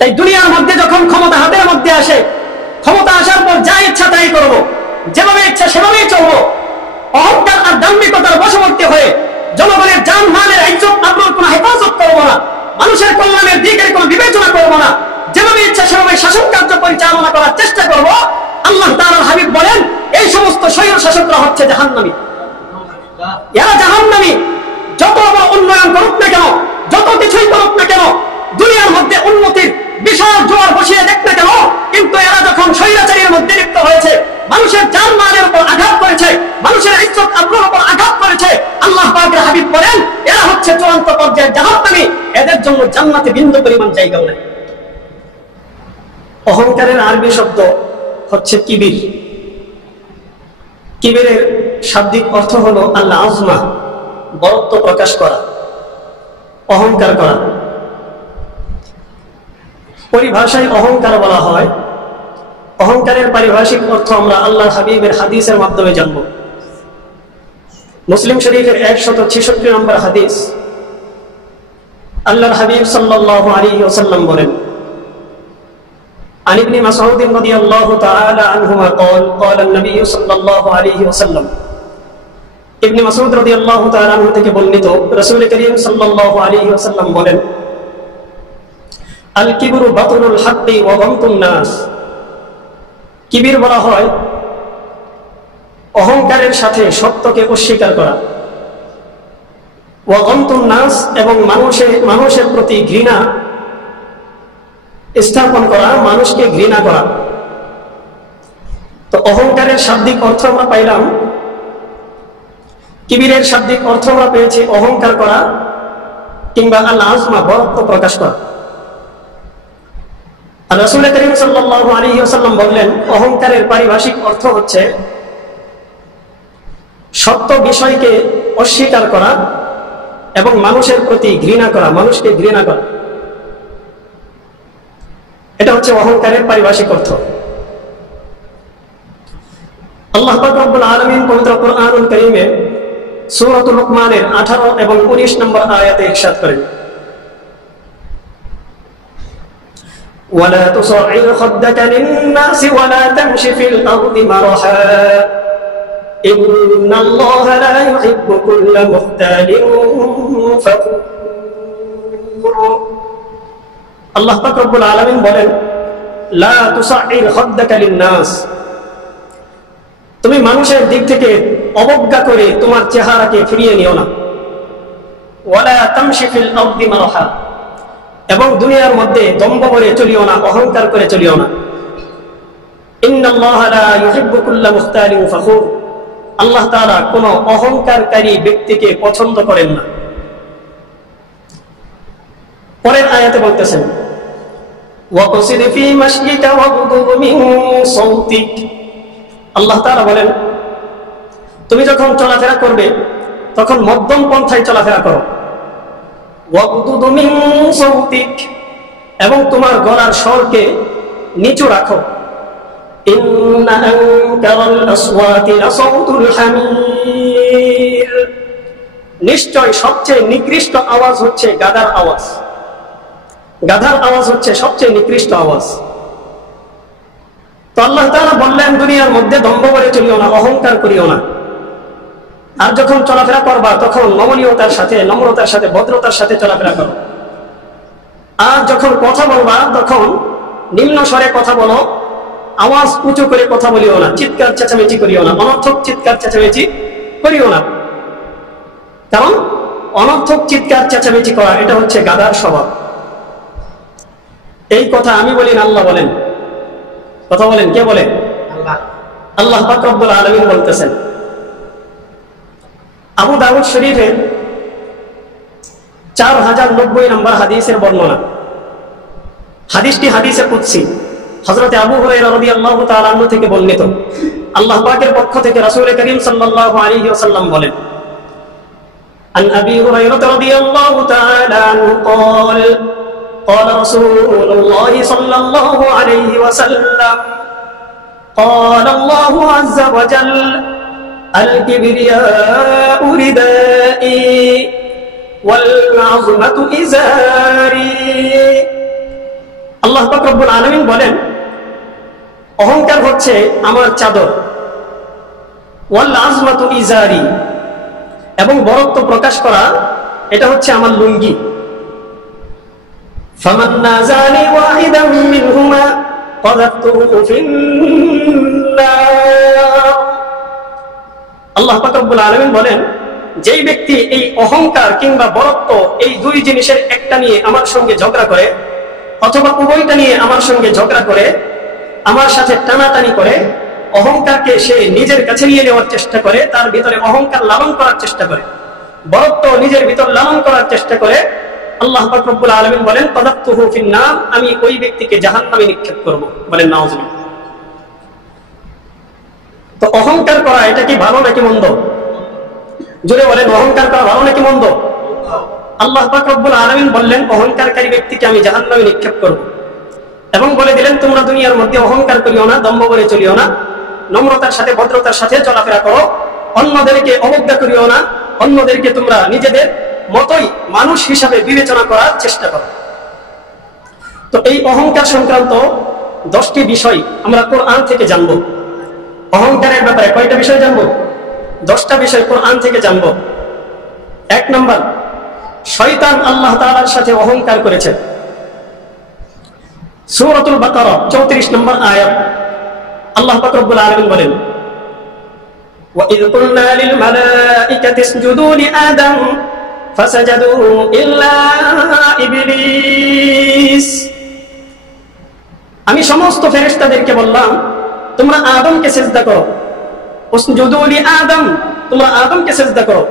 তাই দুনিয়ার মধ্যে যখন ক্ষমতা হাতের মধ্যে আসে, ক্ষমতা আসার পর যা ইচ্ছা তাই করব, যেভাবে ইচ্ছা সেভাবেই চলবো, অহংকার আর দাম্ভিকতার বশবর্তী হয়ে জনগণের জান মালের ইজ্জত আবরুর কোনো হেফাজত করবো না, মানুষের কল্যাণের দিকের কোনো বিবেচনা করবো না, যেভাবে ইচ্ছা সেভাবে শাসন কার্য পরিচালনা করার চেষ্টা করব, আল্লাহ তাআলার হাবিব বলেন এই সমস্ত স্বৈর শাসকরা হচ্ছে জাহান্নামী। এরা জাহান্নামী। যত বড় উন্নয়ন করুক না কেন, যত কিছুই করুক না কেন, দুনিয়ার মধ্যে উন্নতির বিশাল জোয়ার বসিয়ে দেখ না কেন, কিন্তু এরা যখন স্বৈরাচারীর মধ্যে লিপ্ত হয়েছে, মানুষের জান মালের উপর আঘাত করেছে, মানুষের ইজ্জত আবরুর উপর আঘাত করেছে, আল্লাহ পাকের হাবিব বলেন এরা হচ্ছে চূড়ান্ত পর্যায়ের জাহান্নামী। এদের জন্য জান্নাতে বিন্দু পরিমাণ জায়গাও নেই। অহংকারের আরবি শব্দ হচ্ছে কিবির। কিবিরের শাব্দিক অর্থ হলো আল আযমা, বড়ত্ব প্রকাশ করা, অহংকার করা। পরিভাষায় অহংকার বলা হয়। অহংকারের পারিভাষিক অর্থ আমরা আল্লাহর হাবিবের হাদিসের মাধ্যমে জানব। মুসলিম শরীফের 166 নম্বর হাদিস, আল্লাহর হাবিব সাল্লাল্লাহু আলাইহি ওয়াসাল্লাম বলেন, عن ابن مسعود رضي الله تعالى عنهما قال قال النبي صلى الله عليه وسلم, ইবনে মাসউদ রাদিয়াল্লাহু তাআলা আনহু থেকে বর্ণিত, রাসূল করিম সাল্লাল্লাহু আলাইহি ওয়াসাল্লাম বলেন, আল কিবরু বাতুলুল হাক্কি ওয়া গামতুন নাস। কিবির বলা হয় অহংকারের সাথে সত্যকে অস্বীকার করা, ওয়া গামতুন নাস, এবং মানুষের প্রতি ঘৃণা স্থাপন করা, মানুষকে ঘৃণা করা। তো অহংকারের শাব্দিক অর্থ আমরা পাইলাম, কিবিরের শাব্দিক অর্থ আমরা পেয়েছি অহংকার করা কিংবা আল আযমা, বড়ত্ব প্রকাশ করা। আর রাসূল করিম সাল্লাল্লাহু আলাইহি ওয়াসাল্লাম বললেন অহংকারের পারিভাষিক অর্থ হচ্ছে সত্য বিষয়কে অস্বীকার করা এবং মানুষের প্রতি ঘৃণা করা, মানুষকে ঘৃণা করা। এটা হচ্ছে অহংকারের পারিভাষিক অর্থ। আল্লাহ পাক রব্বুল আলামিন পবিত্র কুরআনুল কারীমে সূরাতুল লুকমানের 18 এবং 19 নম্বর আয়াতে ইরশাদ করেন, ওয়ালা তুসাইর খাদ্দাকা লিন-নাসি ওয়ালা তামশি ফিল আরদি মারহা ইন্নাল্লাহা লা ইউহিব্বু কুল্লা মুখতালিন ফাখুর। আল্লাহ পাক রব্বুল আলামিন বলেন, লা তুসাইর খাদ্দাকা লিন-নাস, তুমি মানুষের দিক থেকে অবজ্ঞা করে তোমার চেহারাকে ফিরিয়ে নিও না। ওয়ালা তামশি ফিল আরদি মারহা, এবং দুনিয়ার মধ্যে দম্ভ করে চলিও না, অহংকার করে চলিও না। ইন্নাল্লাহা লা ইউহিব্বু কুল্লা মুখতালিন ফাখুর, আল্লাহ তাআলা কোন অহংকারকারী ব্যক্তিকে পছন্দ করেন না। পরের আয়াতে বলতেছেন, ওয়াকসিদ ফি মাশইকা ওয়াগদুদ মিন সাওতিক, আল্লাহ তাআলা বলেন তুমি যখন চলাফেরা করবে তখন মধ্যম পন্থায় চলাফেরা করো। ওয়াগদুদ মিন সাওতিক, এবং তোমার গলার স্বরকে নিচু রাখো। ইন্না আনকারাল আসওয়াতি লাসাউতুল হামির, নিশ্চয় সবচেয়ে নিকৃষ্ট আওয়াজ হচ্ছে গাধার আওয়াজ। গাধার আওয়াজ হচ্ছে সবচেয়ে নিকৃষ্ট আওয়াজ। তো আল্লাহ তাআলা বললেন দুনিয়ার মধ্যে দম্ভ করে চলিও না, অহংকার করিও না। আর যখন চলাফেরা করবা তখন নমনীয়তার সাথে, নম্রতার সাথে, ভদ্রতার সাথে চলাফেরা করো। আর যখন কথা বলবা তখন নিম্ন স্বরে কথা বলো, আওয়াজ উঁচু করে কথা বলিও না, চিৎকার চেঁচামেচি করিও না, অনর্থক চিৎকার চেঁচামেচি করিও না। কারণ অনর্থক চিৎকার চেঁচামেচি করা এটা হচ্ছে গাধার স্বভাব। এই কথা আমি বলি না, আল্লাহ বলেন। কথা বলেন, কে বলেন? আল্লাহ। আল্লাহ পাক রব্বুল আলামিন বলতেছেন। আবু দাউদ শরীফের 4090 নম্বর হাদিসের বর্ণনা। হাদিসটি হাদিসে কুদসি, হযরত আবু হুরায়রা রাদিয়াল্লাহু তাআলা আনহু থেকে বর্ণিত। আল্লাহ পাকের পক্ষ থেকে রাসূল করিম সাল্লাল্লাহু আলাইহি ওয়াসাল্লাম বলেন, আন আবি হুরায়রা রাদিয়াল্লাহু তাআলা আনহু قال قال رسول الله صلى الله عليه وسلم قال الله عز وجل الكبرياء ردائي والعظمة إزاري। আল্লাহ পাক রব্বুল আলামিন বলেন, অহংকার হচ্ছে আমার চাদর, ওয়াল আজমাতু ইজারি, এবং বরত্ব প্রকাশ করা এটা হচ্ছে আমার লুঙ্গি। ফামান নাযানি ওয়াহিদাম মিনহুমা ক্বাযাফতুহু ফিন্নার। আল্লাহ পাক রব্বুল আলামিন বলেন, যেই ব্যক্তি এই অহংকার কিংবা বরত্ব এই দুই জিনিসের একটা নিয়ে আমার সঙ্গে ঝগড়া করে, অথবা উভয়টা নিয়ে আমার সঙ্গে ঝগড়া করে, আমার সাথে টানাটানি করে, অহংকারকে সে নিজের কাছে নিয়ে নেওয়ার চেষ্টা করে, তার ভিতরে অহংকার লালন করার চেষ্টা করে, বরত্ব নিজের ভিতর লালন করার চেষ্টা করে, আল্লাহ পাক রব্বুল আলামিন বলেন ক্বাযাফতুহু ফিন্নার, আমি ওই ব্যক্তিকে জাহান্নামে নিক্ষেপ করব। বলেন নাউযুবিল্লাহ। তো অহংকার করা এটা কি ভালো নাকি মন্দ? জোরে বলেন, অহংকার করা ভালো নাকি মন্দ? আল্লাহ পাক রব্বুল আলামিন বললেন অহংকারকারী ব্যক্তিকে আমি জাহান্নামে নিক্ষেপ করব, এবং বলে দিলেন তোমরা দুনিয়ার মধ্যে অহংকার করিও না, দম্ভ করে চলিও না, নম্রতার সাথে ভদ্রতার সাথে চলাফেরা করো, অন্যদেরকে অবজ্ঞা করিও না, অন্যদেরকে তোমরা নিজেদের মতোই মানুষ হিসাবে বিবেচনা করার চেষ্টা করো। তো এই অহংকার সংক্রান্ত 10টি বিষয় আমরা কোরআন থেকে জানবো। অহংকারের ব্যাপারে কয়টা বিষয় জানবো? 10টা বিষয় কোরআন থেকে জানবো। 1 নাম্বার, শয়তান আল্লাহ তাআলার সাথে অহংকার করেছে। সূরাতুল বাকারা 34 নম্বর আয়াত, আল্লাহ পাক রব্বুল আলামিন বলেন, وَإِذْ قُلْنَا لِلْمَلَائِكَةِ اسْجُدُوا لِآدَمَ فَسَجَدُوا إِلَّا إِبْلِيسَ। আমি সমস্ত ফেরেশতাদেরকে বললাম তোমরা আদমকে সিজদা করো, উসজুদু লিআদম, তোমরা আদমকে সিজদা করো,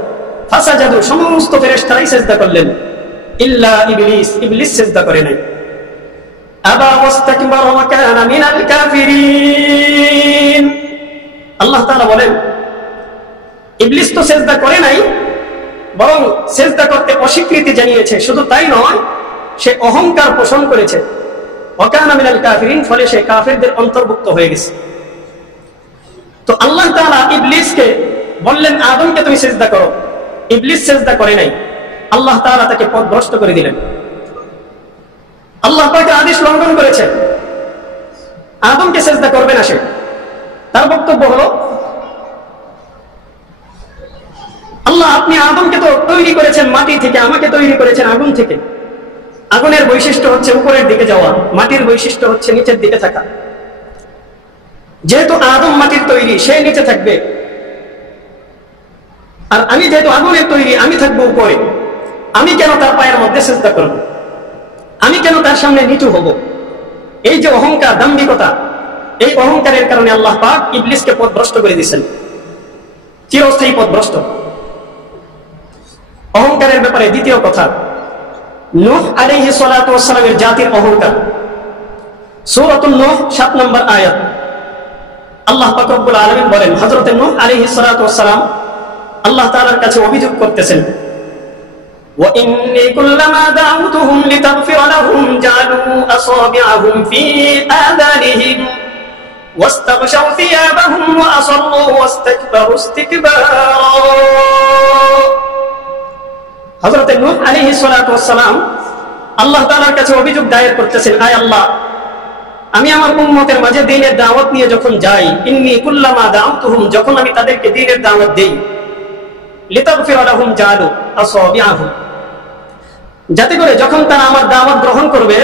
ফাসাজাদু, সমস্ত ফেরেশতারাই সিজদা করলেন, ইল্লা ইবলিস, ইবলিস সিজদা করে নাই। আবা ওয়াস্তাকবারা ওয়া কানা মিনাল কাফিরিন। আল্লাহ তাআলা বলেন ইবলিস তো সিজদা করে নাই, বরং সিজদা করতে অস্বীকৃতি জানিয়েছে। শুধু তাই নয়, সে অহংকার পোষণ করেছে, ওয়া কানা মিনাল কাফিরিন, ফলে সে কাফিরদের অন্তর্ভুক্ত হয়ে গেছে। তো আল্লাহ তাআলা ইবলিসকে বললেন আদমকে তুমি সিজদা করো, ইবলিস সিজদা করে নাই, আল্লাহ তাআলা তাকে পথভ্রষ্ট করে দিলেন। আল্লাহ পাকের আদেশ লঙ্ঘন করেছে, আদমকে সিজদা করবে না সে। তার বক্তব্য হলো আল্লাহ আপনি আদমকে তো তৈরি করেছেন মাটি থেকে, আমাকে তৈরি করেছেন আগুন থেকে। আগুনের বৈশিষ্ট্য হচ্ছে উপরের দিকে যাওয়া, মাটির বৈশিষ্ট্য হচ্ছে নিচের দিকে থাকা। যেহেতু আদম মাটির তৈরি, সে নিচে থাকবে, আর আমি যেহেতু আগুনের তৈরি, আমি থাকবো উপরে। আমি কেন তার পায়ের মধ্যে সিজদা করব? আমি কেন তার সামনে নিচু হব? এই যে অহংকার, দাম্ভিকতা, এই অহংকারের কারণে আল্লাহ পাক ইবলিসকে পথভ্রষ্ট করে দিয়েছেন, চিরস্থায়ী পথভ্রষ্ট। অহংকারের ব্যাপারে দ্বিতীয় কথা, নূহ আলাইহিস সালাতু ওয়াস সালামের জাতির অহংকার। সূরাতুন নূহ 7 নম্বর আয়াত, আল্লাহ পাক রব্বুল আলামিন বলেন হযরত নূহ আলাইহিস সালাতু ওয়াস সালাম আল্লাহ তাআলার কাছে অভিযোগ করতেছেন, ওয়া ইন্নী কুল্লামা দাউতুহুম লিতাগফিরা লাহুম জালু আসাবিআহুম ফি আযানিহিম ওয়াস্তাগশাউ থিয়াবাহুম ওয়া আসররু ওয়াস্তাকবারু ইস্তিকবারা। হযরত নূহ আলাইহিস সালাতু ওয়াস সালাম আল্লাহ তাআলার কাছে অভিযোগ দায়ের করতেছেন, আয় আল্লাহ, আমি আমার উম্মতের মাঝে দ্বীনের দাওয়াত নিয়ে যখন যাই, ইন্নী কুল্লামা দাউতুহুম, যখন আমি তাদেরকে দ্বীনের দাওয়াত দেই, লিতাগফিরা লাহুম জালু আসাবিআহুম, যাতে করে যখন তারা আমার দাওয়াত গ্রহণ করবে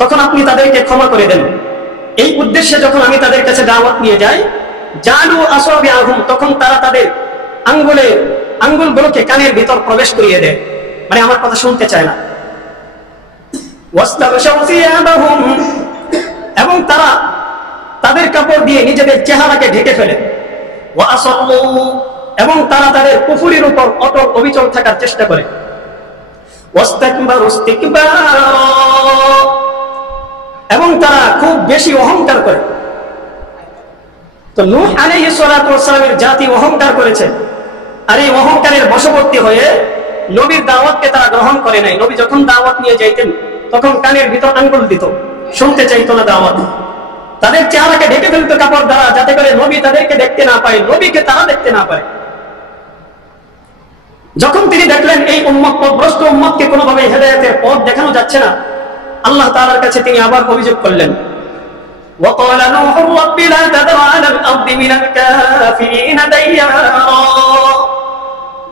তখন আপনি তাদেরকে ক্ষমা করে দেন। এই উদ্দেশ্যে যখন আমি তাদের কাছে দাওয়াত নিয়ে যাই, জালু আসাবিআহুম, তখন তারা তাদের আঙ্গুলগুলোকে কানের ভিতর প্রবেশ করিয়ে দেয়, মানে আমার কথা শুনতে চায় না। ওয়াস্তাগশাউ থিয়াবাহুম, এবং তারা তাদের কাপড় দিয়ে নিজেদের চেহারাকে ঢেকে ফেলে। ওয়া আসররু, এবং তারা তাদের কুফরির উপর অটল অবিচল থাকার চেষ্টা করে। ওয়াস্তাকবারু ইস্তিকবারা, এবং তারা খুব বেশি অহংকার করে। তো নূহ আলাইহিস সালাতু ওয়াস সালামের জাতি অহংকার করেছে, আর এই অহংকারের বশবর্তী হয়ে নবীর দাওয়াতকে তারা গ্রহণ করে নাই। নবী যখন দাওয়াত নিয়ে যাইতেন তখন কানের ভিতর আঙ্গুল দিত, শুনতে চাইতো না দাওয়াত। তাদের চেহারাকে ঢেকে ফেলতো কাপড় দ্বারা, যাতে করে নবী তাদেরকে দেখতে না পায়, নবীকে তারা দেখতে না পায়। যখন তিনি দেখলেন এই উম্মত পথভ্রষ্ট উম্মতকে কোনোভাবে হেদায়েতের পথ দেখানো যাচ্ছে না, আল্লাহ তাআলার কাছে তিনি আবার অভিযোগ করলেন, وقال نوح رب لا تذر على الأرض من الكافرين ديارا।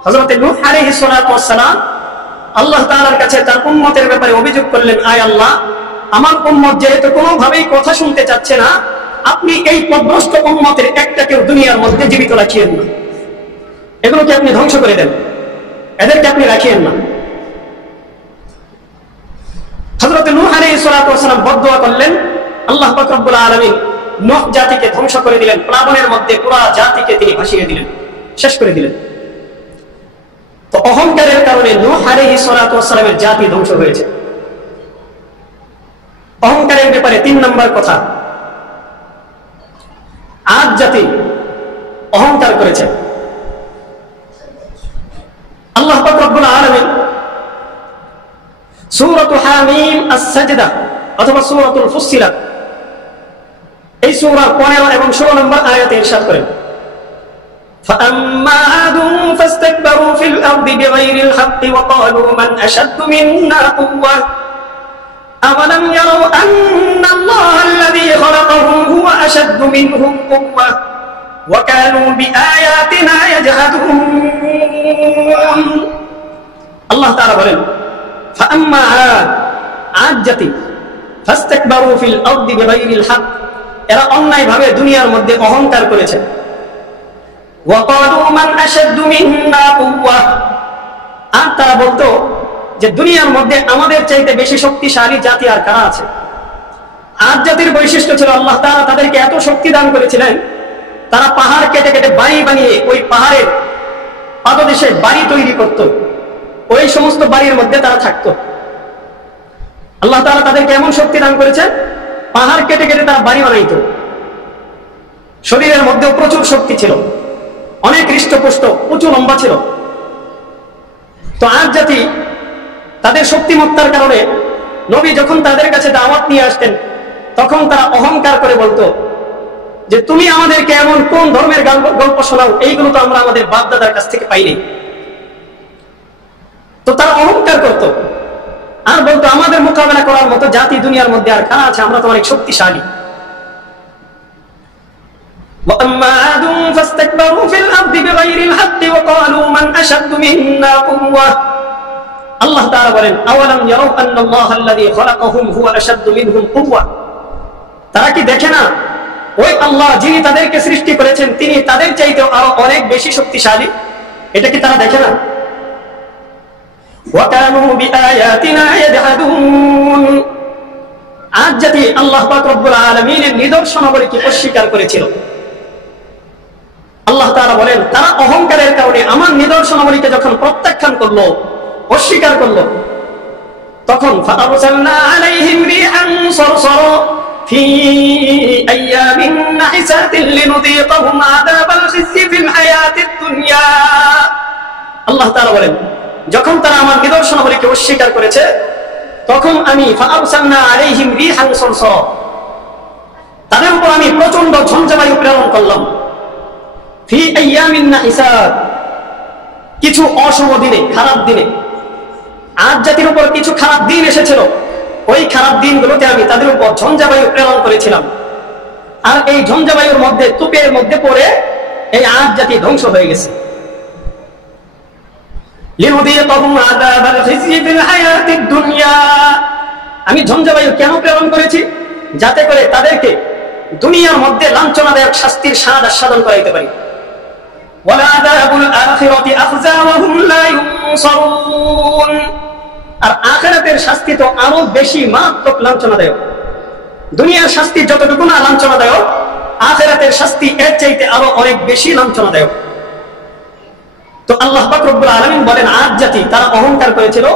হযরত নূহ আলাইহিস সালাতু ওয়াস সালাম আল্লাহ তাআলার কাছে তার উম্মতের ব্যাপারে অভিযোগ করলেন, আয় আল্লাহ, আমার উম্মত যেহেতু কোনোভাবেই কথা শুনতে চাচ্ছে না, আপনি এই পথভ্রষ্ট উম্মতের একটাকেও দুনিয়ার মধ্যে জীবিত রাখিয়েন না, এগুলোকে আপনি ধ্বংস করে দেন, এদেরকে আপনি রাখিয়েন না। হযরত নূহ আলাইহিস সালাতু ওয়াস সালাম বদদুয়া করলেন, আল্লাহ পাক রব্বুল আলামিন নূহ জাতিকে ধ্বংস করে দিলেন, প্লাবনের মধ্যে পুরো জাতিকে তিনি ভাসিয়ে দিলেন, শেষ করে দিলেন। তো অহংকারের কারণে নূহ আলাইহিস সালাতু ওয়াস সালামের জাতি ধ্বংস হয়েছে। অহংকারের ব্যাপারে 3 নম্বর কথা, আদ জাতি অহংকার করেছে। আল্লাহ পাক রব্বুল আলামিন সূরাতুল হামিম আস-সাজদা অথবা সূরাতুল ফুসসিলাত এই সূরা 15 এবং 16 নম্বর আয়াতে ইরশাদ করেন, فأما عاد فاستكبروا في الأرض بغير الحق وقالوا من أشد منا قوة أولم يروا أن الله الذي خلقهم هو أشد منهم قوة وكانوا بآياتنا يجحدون। الله تعالى বলেন, فأما عاد জাতি فاستكبروا في الأرض بغير الحق, এরা অন্যায়ভাবে দুনিয়ার মধ্যে অহংকার করেছে। وقالوا من أشد منا قوة, আর তারা বলতো যে দুনিয়ার মধ্যে আমাদের চাইতে বেশি শক্তিশালী জাতি আর কারা আছে। আদ জাতির বৈশিষ্ট্য ছিল আল্লাহ তাআলা তাদেরকে এত শক্তি দান করেছিলেন, তারা পাহাড় কেটে কেটে বাড়ি বানিয়ে ওই পাহাড়ের পাদদেশে বাড়ি তৈরি করত, ওই সমস্ত বাড়ির মধ্যে তারা থাকতো। আল্লাহ তাআলা তাদেরকে এমন শক্তি দান করেছে, পাহাড় কেটে কেটে তারা বাড়ি বানাইতো। শরীরের মধ্যেও প্রচুর শক্তি ছিল, অনেক হৃষ্টপুষ্ট, উঁচু লম্বা ছিল। তো আদ জাতি তাদের শক্তিমত্তার কারণে নবী যখন তাদের কাছে দাওয়াত নিয়ে আসতেন, তখন তারা অহংকার করে বলতো যে তুমি আমাদেরকে এমন কোন ধর্মের গল্প শোনাও, এইগুলো তো আমরা আমাদের বাপ দাদার কাছ থেকে পাইনি। তো তারা অহংকার করত আর বলতো আমাদের মোকাবেলা করার মতো জাতি দুনিয়ার মধ্যে আর কারা আছে, আমরা তো অনেক শক্তিশালী। وأما عاد فاستكبروا في الأرض بغير الحق وقالوا من أشد منا قوة। আল্লাহ তাআলা বলেন, আওয়ালাম ইয়ারাউ আন্নাল্লাহ আল্লাযী খালাকাহুম হুয়া আশাদ্দু মিনহুম কুওয়া, তারা কি দেখে না ওই আল্লাহ যিনি তাদেরকে সৃষ্টি করেছেন তিনি তাদের চাইতেও আরো অনেক বেশি শক্তিশালী, এটা কি তারা দেখে না? ওয়া কানু বিআয়াতিনা ইয়াজহাদুন, আদ জাতি আল্লাহ পাক রব্বুল আলামিনের নিদর্শনাবলীকে অস্বীকার করেছিল। আল্লাহ তাআলা বলেন, তারা অহংকারের কারণে আমার নিদর্শনাবলীকে যখন প্রত্যাখ্যান করলো, অস্বীকার করলো, তখন ফাতারসালনা আলাইহিম রিহান সারসারা ফি আইয়ামিন নাহিসাতিন লিনুযীকাহুম আযাবাল খিজয়ি ফিল হায়াতিদ দুনিয়া। আল্লাহ তাআলা বলেন, যখন তারা আমার নিদর্শনাবলীকে অস্বীকার করেছে, তখন আমি ফাতারসালনা আলাইহিম রিহান সারসারা, তাদের উপর আমি প্রচন্ড ঝঞ্ঝাবায়ু প্রেরণ করলাম। ফি আইয়ামিন নাহিসাত, কিছু অশুভ দিনে, খারাপ দিনে। আদ জাতির উপর কিছু খারাপ দিন এসেছিল, ওই খারাপ দিনগুলোতে আমি তাদের উপর ঝঞ্ঝাবায়ু প্রেরণ করেছিলাম। আর এই ঝঞ্ঝাবায়ুর মধ্যে, তুপের মধ্যে পড়ে এই আদ জাতি ধ্বংস হয়ে গেছে। লিনুযীকাহুম আযাবাল খিজয়ি ফিল হায়াতিদ দুনিয়া, আমি ঝঞ্ঝাবায়ু কেন প্রেরণ করেছি? যাতে করে তাদেরকে দুনিয়ার মধ্যে লাঞ্ছনাদায়ক শাস্তির স্বাদ আস্বাদন করাইতে পারি। ওয়ালাযাবুল আখিরাতি আখযা ওয়া হুম লা ইউনসারুন, আর আখিরাতের শাস্তি তো আরো বেশি মারাত্মক লাঞ্ছনাদায়ক। দুনিয়ার শাস্তি যতটুকু না লাঞ্ছনাদায়ক, আখিরাতের শাস্তি এর চাইতে আরো অনেক বেশি লাঞ্ছনাদায়ক। তো আল্লাহ পাক রব্বুল আলামিন বলেন, আদ জাতি তারা অহংকার করেছিল,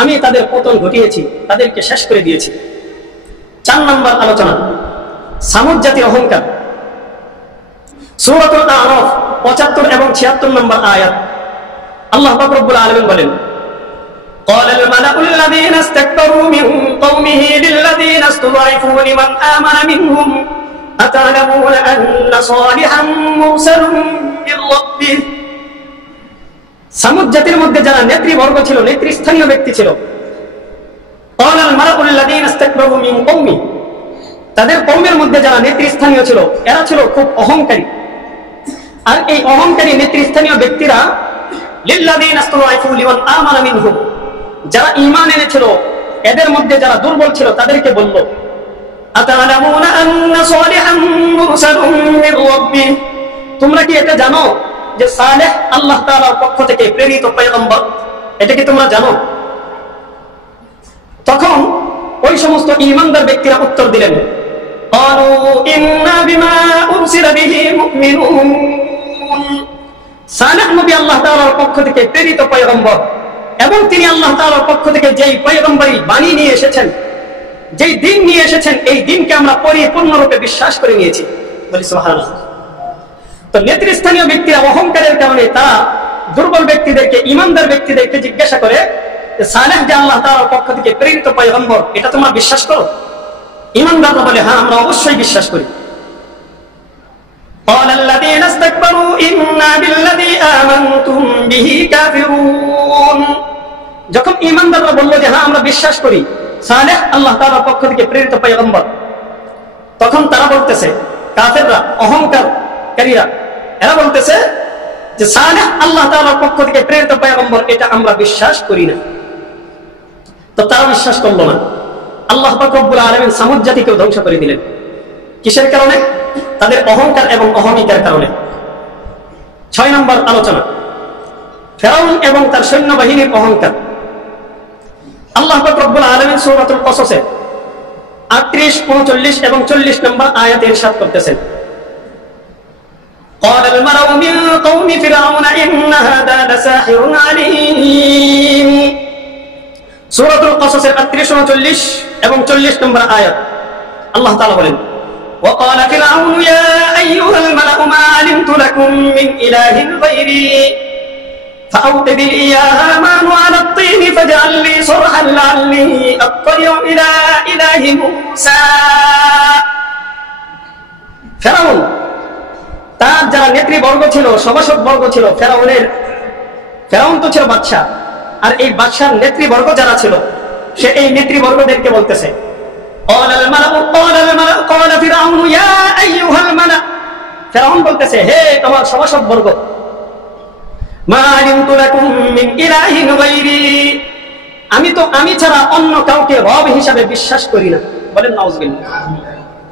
আমি তাদের পতন ঘটিয়েছি, তাদেরকে শেষ করে দিয়েছি। 4 নম্বর আলোচনা, সামুদ জাতির অহংকার। সূরাতুল আরাফ 75 এবং 76 নম্বর আয়াত আল্লাহ পাক রব্বুল আলামিন বলেন, قال الملأ الذين استكبروا من قومه للذين استضعفوا لمن آمن منهم أتعلمون أن صالحا مرسل من ربه। সামুদ জাতির মধ্যে যারা নেতৃবর্গ ছিল, নেতৃস্থানীয় ব্যক্তি ছিল, ক্বালাল মালাউল লাযীনা ইসতাকবারু মিন কওমি, তাদের কওমের মধ্যে যারা নেতৃস্থানীয় ছিল এরা ছিল খুব অহংকারী। আর এই অহংকারী নেতৃস্থানীয় ব্যক্তিরা লিল্লাযীনা ইসতাদআফু লিমান আমানা মিনহুম, যারা ঈমান এনেছিল এদের মধ্যে যারা দুর্বল ছিল তাদেরকে বলল, আতা'লামুনা আন্না সালিহান মুরসালুম মির রাব্বিহ, তোমরা কি এটা জানো যে সালেহ আল্লাহ তাআলার পক্ষ থেকে প্রেরিত পয়গম্বর? এটা কি তোমরা জানো? তখন ওই সমস্ত ঈমানদার ব্যক্তিরা উত্তর দিলেন, ক্বালু ইন্না বিমা উরসিলা বিহি মুমিনুন, সালেহ নবী আল্লাহ তাআলার পক্ষ থেকে প্রেরিত পয়গম্বর এবং তিনি আল্লাহ তাআলার পক্ষ থেকে যেই পয়গম্বরী বাণী নিয়ে এসেছেন, যেই দিন নিয়ে এসেছেন, এই দিনকে আমরা পরিপূর্ণরূপে বিশ্বাস করে নিয়েছি। বলি সুবহানাল্লাহ। তো নেতৃস্থানীয় ব্যক্তিরা অহংকারের কারণে তারা দুর্বল ব্যক্তিদেরকে, ঈমানদার ব্যক্তিদেরকে জিজ্ঞাসা করে, সালেহ যে আল্লাহ তাআলার পক্ষ থেকে প্রেরিত পয়গম্বর, এটা তোমরা বিশ্বাস করো? ঈমানদাররা বলে, হ্যাঁ, আমরা অবশ্যই বিশ্বাস করি। قال الذين استكبروا إنا بالذي آمنتم به كافرون, যখন ঈমানদাররা বলল যে হ্যাঁ আমরা বিশ্বাস করি সালেহ আল্লাহ তাআলার পক্ষ থেকে প্রেরিত পয়গম্বর, তখন তারা বলতেছে, কাফেররা, অহংকারীরা, এরা বলতেছে যে সালেহ আল্লাহ তাআলার পক্ষ থেকে প্রেরিত পয়গম্বর, এটা আমরা বিশ্বাস করি না। তো তারা বিশ্বাস করলো না। আল্লাহ পাক রব্বুল আলামিন সামুদ জাতিকেও ধ্বংস করে দিলেন। কিসের কারণে? তাদের অহংকার এবং অহমিকার কারণে। 6 নম্বর আলোচনা, ফেরাউন এবং তার সৈন্যবাহিনীর অহংকার। আল্লাহ পাক রব্বুল আলামিন সূরাতুল কসসে 38, 39 এবং 40 নম্বর আয়াতে ইরশাদ করতেছেন, قال الملأ من قوم فرعون إن هذا لساحر عليم, সূরাতুল কসসের 38, 39 এবং 40 নম্বর আয়াত। আল্লাহ তাআলা বলেন, وقال فرعون يا أيها الملأ ما علمت لكم من إله غيري فأوقد لي يا هامان على الطين فاجعل لي صرحا لعلي أطلع إلى إله موسى. ফেরাউন তার যারা নেতৃবর্গ ছিল, সভাসদ বর্গ ছিল, ফেরাউন তো ছিল বাদশা, আর এই বাদশার নেতৃবর্গ যারা ছিল, সে এই নেতৃবর্গদেরকে বলতেছে, ফেরাউন বলতেছে, হে আমার সভাসদ বর্গ, আমি ছাড়া অন্য কাউকে রব হিসাবে বিশ্বাস করি না। বলেন নাউজুবিল্লাহ।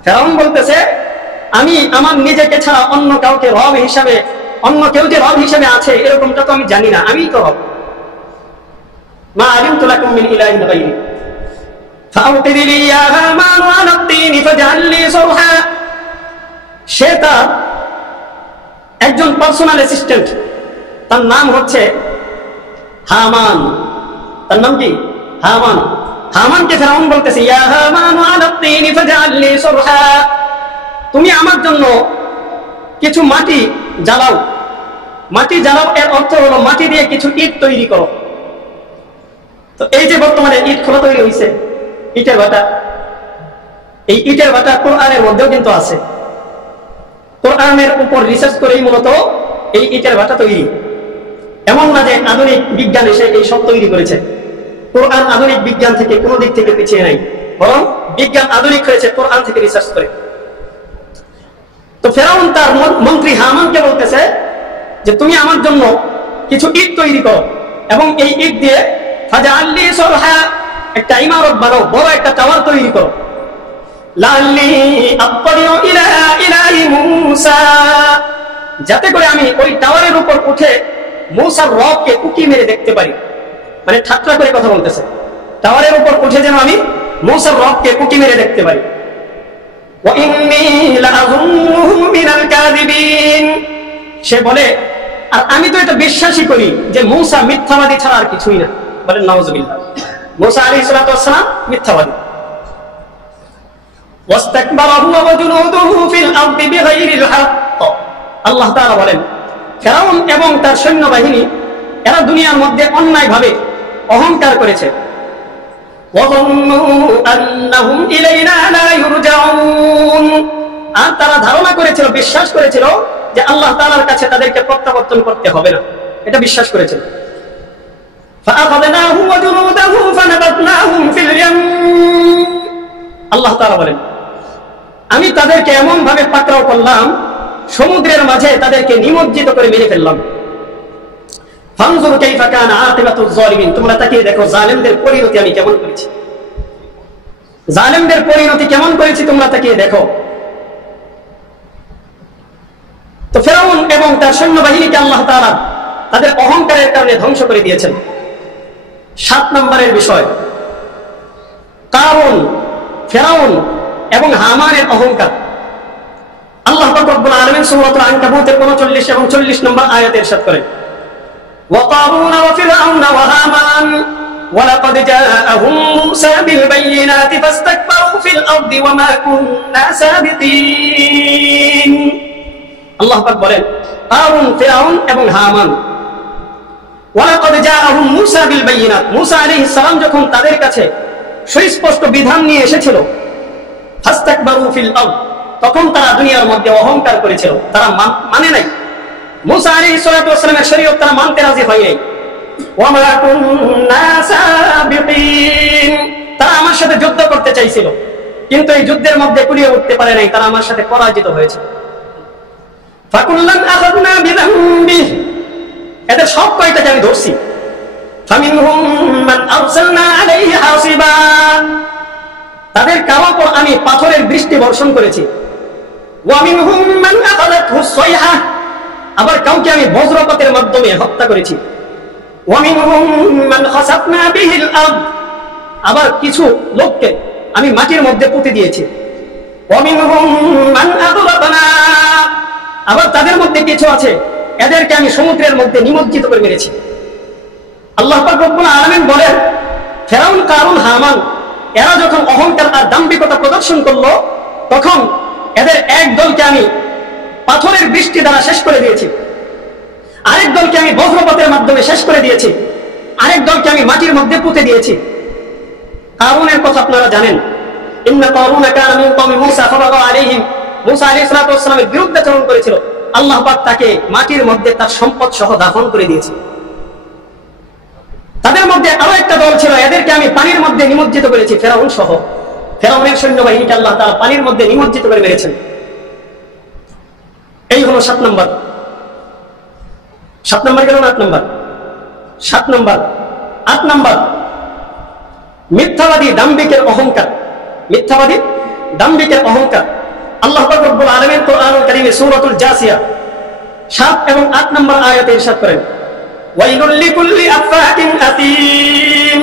ফেরাউন বলতেছে, আমি আমার নিজেকে ছাড়া অন্য কাউকে রব হিসাবে, অন্য কেউ যে রব হিসাবে আছে এরকমটা তো আমি জানি না, আমি তো রব। মা আলিমতু লাকুম মিন ইলাহিন গায়রি ফাআউকিদ লি ইয়া হামান আলা الطين ফাজআল লি সারহা। সে তার একজন পার্সোনাল অ্যাসিস্ট্যান্ট, তার নাম হচ্ছে হামান। তার নাম কি? হামান। হামানকে ফেরাউন বলতেছে, ইয়া হামান আলা الطين ফাজআল লি সারহা, তুমি আমার জন্য কিছু মাটি জ্বালাও। মাটি জ্বালাও এর অর্থ হলো মাটি দিয়ে কিছু ইট তৈরি করো। তো এই যে বর্তমানে ইট খোলা তৈরি হয়েছে, ইটের ভাটা, এই ইটের ভাটা কোরআনের মধ্যেও কিন্তু আছে। কোরআনের উপর রিসার্চ করেই মূলত এই ইটের ভাটা তৈরি। এমন না যে আধুনিক বিজ্ঞান এসে এই সব তৈরি করেছে। কোরআন আধুনিক বিজ্ঞান থেকে কোনো দিক থেকে পিছিয়ে নাই, বরং বিজ্ঞান আধুনিক হয়েছে কোরআন থেকে রিসার্চ করে। তো ফেরাউন তার মন্ত্রী হামানকে বলতেছে যে তুমি আমার জন্য কিছু ইট তৈরি করো এবং এই ইট দিয়ে ফাজআল লি সারহা, একটা ইমারত বানাও, বড় একটা টাওয়ার তৈরি করো। লাআল্লি আত্তালিউ ইলা ইলাহি মূসা, যাতে করে আমি ওই টাওয়ারের উপর উঠে মূসার রবকে উকি মেরে দেখতে পারি। মানে ঠাট্টা করে কথা বলতেছে, টাওয়ারের উপর উঠে যেন আমি মূসার রবকে উকি মেরে দেখতে পারি। ওয়া ইন্নী লাআযুন্নুহু মিনাল কাযিবিন, সে বলে, আর আমি তো এটা বিশ্বাসই করি যে মূসা মিথ্যাবাদী ছাড়া আর কিছুই না। বলেন নাউজুবিল্লাহ। মূসা আলাইহিস সালাতু ওয়াস সালাম মিথ্যাবাদী। ওয়াস্তাকবারা হুয়া ওয়া জুনুদুহু ফিল আরদি বিগাইরিল হক, আল্লাহ তাআলা বলেন, ফেরাউন এবং তার সৈন্যবাহিনী এরা দুনিয়ার মধ্যে অন্যায়ভাবে অহংকার করেছে। ওয়াযন্নু আন্নাহুম ইলাইনা লা ইরজাউন, আর তারা ধারণা করেছিল, বিশ্বাস করেছিল যে আল্লাহ তাআলার কাছে তাদেরকে প্রত্যাবর্তন করতে হবে না, এটা বিশ্বাস করেছিল। فأخذناه وجنوده فنبذناهم في اليم আল্লাহ তাআলা বলেন, আমি তাদেরকে এমন ভাবে পাকড়াও করলাম, সমুদ্রের মাঝে তাদেরকে নিমজ্জিত করে মেরে ফেললাম। ফানজুর কাইফা কানা আকিবাতুজ জালিমিন, তোমরা তাকিয়ে দেখো জালেমদের পরিণতি আমি কেমন করেছি, জালেমদের পরিণতি কেমন করেছি তোমরা তাকিয়ে দেখো। তো ফিরআউন এবং তার সৈন্যবাহিনীকে আল্লাহ তাআলা তাদের অহংকারের কারণে ধ্বংস করে দিয়েছেন। 7 নম্বরের বিষয় কারুন, ফিরআউন এবং হামানের অহংকার। আল্লাহ পাক রব্বুল আলামিন সূরাতুল আনকাবুতের 39 এবং 40 নম্বর আয়াতে ইরশাদ করেন, وقارون وفرعون وهامان ولقد جاءهم موسى بالبينات فاستكبروا في الأرض وما كنا سابقين। আল্লাহ পাক বলেন কারুন, ফিরআউন এবং হামান, ওয়ালাকাদ জাআহুম মূসা বিল বাইয়িনাত, মূসা আলাইহিস সালাম যখন তাদের কাছে সুস্পষ্ট বিধান নিয়ে এসেছিল, ফাস্তাকবারু ফিল আরদ, তখন তারা দুনিয়ার মধ্যে অহংকার করেছিল, তারা মানে নাই মূসা আলাইহিস সালামের শরীয়ত তারা মানতে রাজি হয় নাই। ওয়ামা কুন্না সাবিকিন, তারা আমার সাথে যুদ্ধ করতে চাইছিল, কিন্তু এই যুদ্ধের মধ্যে কুলিয়ে উঠতে পারে নাই, তারা আমার সাথে পরাজিত হয়েছে। ফাকুল্লান আখাযনা বিযামবিহি, এদের সব কয়টাকে আমি ধরছি। ফামিনহুম মান আরসালনা আলাইহি হাসিবা, তাদের কারো উপর আমি পাথরের বৃষ্টি বর্ষণ করেছি। ওয়া মিনহুম মান আখাযাতহু সাইহা, আবার কাউকে আমি বজ্রপাতের মাধ্যমে হত্যা করেছি। ওয়া মিনহুম মান খাসাফনা বিহিল আরদ, আবার কিছু লোককে আমি মাটির মধ্যে পুঁতে দিয়েছি। ওয়া মিনহুম মান আগরাকনা, আবার তাদের মধ্যে কিছু আছে এদেরকে আমি সমুদ্রের মধ্যে নিমজ্জিত করে মেরেছি। আল্লাহ পাক রব্বুল আলামিন বলেন ফিরআউন, কারুন, হামান এরা যখন অহংকার আর দাম্ভিকতা প্রদর্শন করলো, তখন এদের এক দলকে আমি পাথরের বৃষ্টি দ্বারা শেষ করে দিয়েছি, আরেক দলকে আমি বজ্রপাতের মাধ্যমে শেষ করে দিয়েছি, আরেক দলকে আমি মাটির মধ্যে পুঁতে দিয়েছি। কারুনের কথা আপনারা জানেন, ইন্না কারুনা কানা মিন কওমি মূসা ফাবাগা আলাইহিম, মূসা আলাইহিস সালামের বিরুদ্ধাচরণ করেছিল, আল্লাহ পাক তাকে মাটির মধ্যে তার সম্পদ সহ দাফন করে দিয়েছে। তাদের মধ্যে আরো একটা দল ছিল, এদেরকে আমি পানির মধ্যে নিমজ্জিত করেছি, ফিরআউন সহ। ফিরআউনের সৈন্যবাহিনীকে আল্লাহ তাআলা পানির মধ্যে নিমজ্জিত করে মেরেছেন। এই হলো 7 নম্বর। 7 নম্বর গেল না 8 নম্বর? 7 নম্বর। 8 নম্বর মিথ্যাবাদী দাম্ভিকের অহংকার, মিথ্যাবাদী দাম্ভিকের অহংকার। আল্লাহ পাক রব্বুল আলামিন কোরআনুল কারীমে সূরাতুল জাসিয়া 7 এবং 8 নম্বর আয়াতে ইরশাদ করেন, ওয়াইলুল লিকুল্লি আফাকিন আতিম,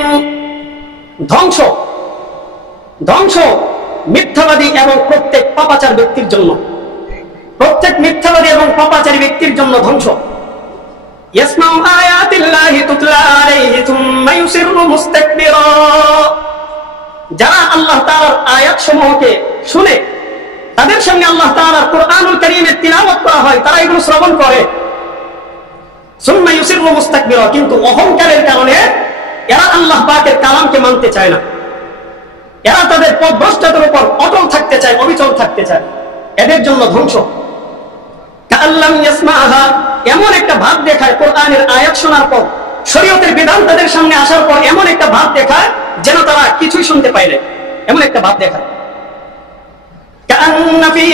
ধ্বংস, ধ্বংস মিথ্যাবাদী এবং প্রত্যেক পাপাচার ব্যক্তির জন্য, প্রত্যেক মিথ্যাবাদী এবং পাপাচারী ব্যক্তির জন্য ধ্বংস। ইয়াসমাউ আয়াতিল্লাহি তুতলা আলাইহি থুম্মা ইউসিররু মুস্তাকবিরা, যারা আল্লাহ তাআলার আয়াতসমূহকে শুনে, তাদের সঙ্গে আল্লাহ তাআলার কোরআনুল কারীমের তিলাওয়াত করা হয়, তারা এগুলো শ্রবণ করে। সুম্মা ইউসিররু মুস্তাকবিরা, কিন্তু অহংকারের কারণে এরা আল্লাহ পাকের কালামকে মানতে চায় না, এরা তাদের পথভ্রষ্টতার উপর অটল থাকতে চায়, অবিচল থাকতে চায়, এদের জন্য ধ্বংস। কাআল্লাম ইয়াসমাআহা, এমন একটা ভাব দেখায় কোরআনের আয়াত শোনার পর, শরীয়তের বিধান তাদের সামনে আসার পর এমন একটা ভাব দেখায় যেন তারা কিছুই শুনতে পায় না, এমন একটা ভাব দেখায়। কাআন্না ফি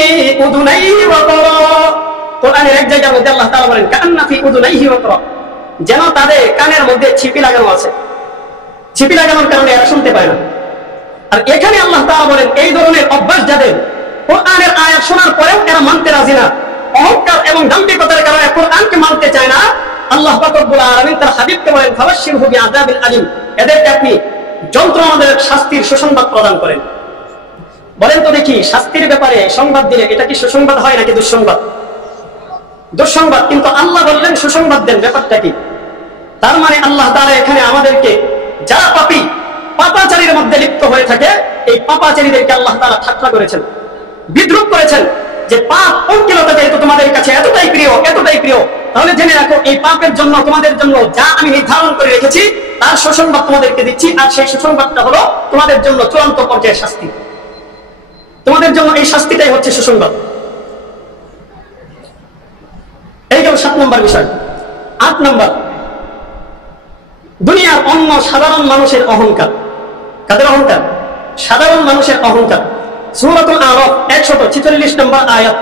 উযুনাইহি ওয়াকরা, কোরআনের এক জায়গার মধ্যে আল্লাহ তাআলা বলেন কাআন্না ফি উযুনাইহি ওয়াকরা, যেন তাদের কানের মধ্যে ছিপি লাগানো আছে, ছিপি লাগানোর কারণে এরা শুনতে পায় না। আর এখানে আল্লাহ তাআলা বলেন এই ধরনের অভ্যাস যাদের, কোরআনের আয়াত শোনার পরেও এরা মানতে রাজি না, অহংকার এবং দাম্ভিকতার কারণে কোরআনকে মানতে চায় না, আল্লাহ পাক রব্বুল আলামিন তার হাবিবকে বলেন ফাবাশশিরহু বিআযাবিন আলিম, এদেরকে আপনি যন্ত্রণাদায়ক শাস্তির সুসংবাদ প্রদান করেন। বলেন তো দেখি, শাস্তির ব্যাপারে সংবাদ দিলে এটা কি সুসংবাদ হয় নাকি দুঃসংবাদ? দুঃসংবাদ। কিন্তু আল্লাহ বললেন সুসংবাদ দেন, ব্যাপারটা কি? তার মানে আল্লাহ তাআলা এখানে আমাদেরকে, যারা পাপী, পাপাচারীর মধ্যে লিপ্ত হয়ে থাকে, এই পাপাচারীদেরকে আল্লাহ তাআলা ঠাট্টা করেছেন, বিদ্রুপ করেছেন, যে পাপ পঙ্কিলতা যেহেতু তোমাদের কাছে এতটাই প্রিয়, এতটাই প্রিয়, তাহলে জেনে রাখো এই পাপের জন্য তোমাদের জন্য যা আমি নির্ধারণ করে রেখেছি তার সুসংবাদ তোমাদেরকে দিচ্ছি, আর সেই সুসংবাদটা হলো তোমাদের জন্য চূড়ান্ত পর্যায়ের শাস্তি। তোমাদের জন্য এই শাস্তিটাই হচ্ছে সুসংবাদ। এই গেল 7 নম্বর বিষয়। 8 নম্বর, দুনিয়া দুনিয়ার অন্য সাধারণ মানুষের অহংকার। কাদের অহংকার? সাধারণ মানুষের অহংকার। সূরাতুল আরাফ 146 নম্বর আয়াত